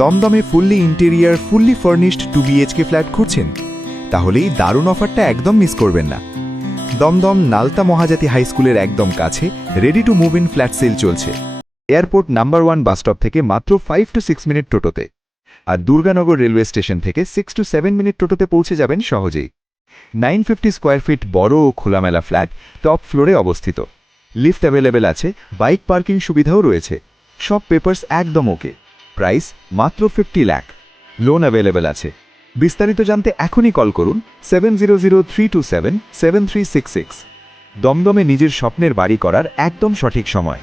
দমদমে fully interior fully furnished 2 BHK flat খুঁজছেন? তাহলেই দারুণ অফারটা একদম মিস করবেন না। দমদম নালতা মহাজাতি হাই স্কুলের একদম কাছে ready to move in flat sell চলছে। এয়ারপোর্ট নাম্বার 1 বাসস্টপ থেকে মাত্র 5 to 6 মিনিট টোটোতে, আর দুর্গানগর রেলওয়ে স্টেশন থেকে 6 to 7 মিনিট টোটোতে পৌঁছে যাবেন সহজেই। 950 স্কোয়ার ফিট বড় ও খোলামেলা ফ্ল্যাট টপ ফ্লোরে অবস্থিত। লিফট অ্যাভেলেবেল আছে, বাইক পার্কিং সুবিধাও রয়েছে। সব পেপারস একদম ওকে। প্রাইস মাত্র 50 লাখ। লোন অ্যাভেলেবেল আছে। বিস্তারিত জানতে এখনই কল করুন 7003277366। দমদমে নিজের স্বপ্নের বাড়ি করার একদম সঠিক সময়।